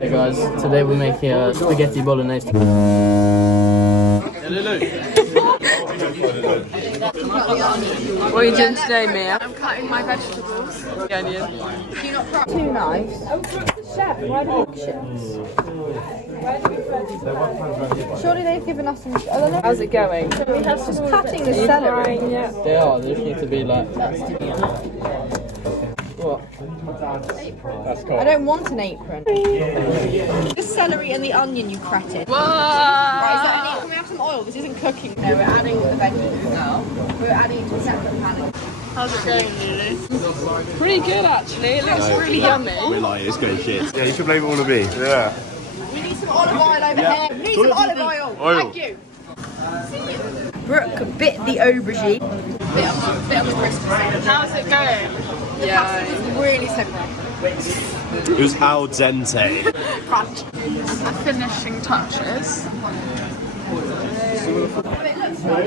Hey guys, today we're making a spaghetti bolognese. Lulu. What are you doing today, Mia? I'm cutting my vegetables. Onion. Two knives. Surely they've given us some. I don't know. How's it going? Just cutting the celery. Yeah. They are, they just need to be like... What? That's cool. I don't want an apron. The celery and the onion, you cretin. Whoa! Right, is that any, can we have some oil? This isn't cooking. No, we're adding the veggies now. We're adding it to a separate pan. How's it going, Lulu? Pretty good, actually. It looks really yummy. We're like, it's going shit. Yeah, you should blame it all on me. Yeah. We need some olive oil over here. We need some olive oil. Thank you. Brooke bit the aubergine. Bit of the crisp. How's it going? Yeah, it's really simple. It was al dente. Crunch. Finishing touches. It looks like